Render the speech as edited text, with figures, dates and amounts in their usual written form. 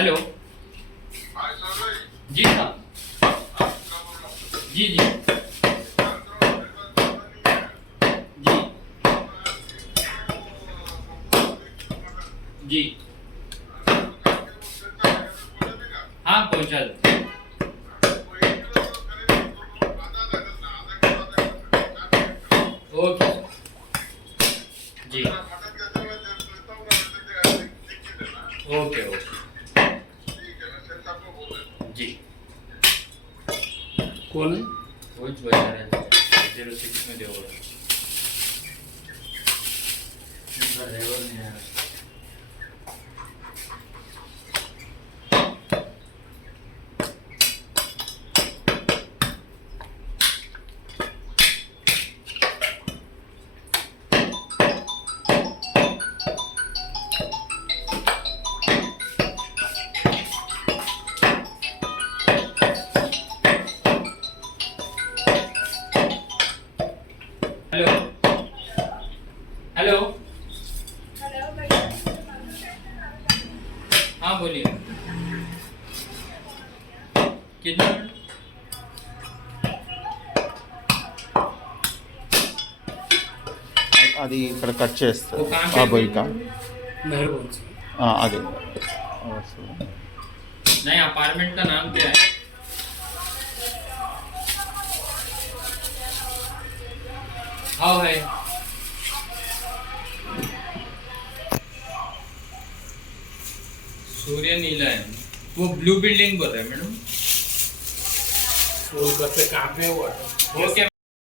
Hello जी साहब, जी जी जी जी, हाँ पहुँचा दो। Okay जी, okay okay जी। कौन है? वहीच बजा रहे हैं 06 में देव ड्राइवर नहीं आया। हेलो हेलो, हाँ बोलिए, कितना? అది ఇక్కడ కట్ చేస్తారు वो काम ఆ पे బొయ్యిక मेहरबान से। అదే नहीं, अपार्टमेंट का नाम क्या है? हाँ है, सूर्य नीला है। वो ब्लू बिल्डिंग बोल रहे हैं मैडम। कोलकाता कहाँ पे हुआ था? ओके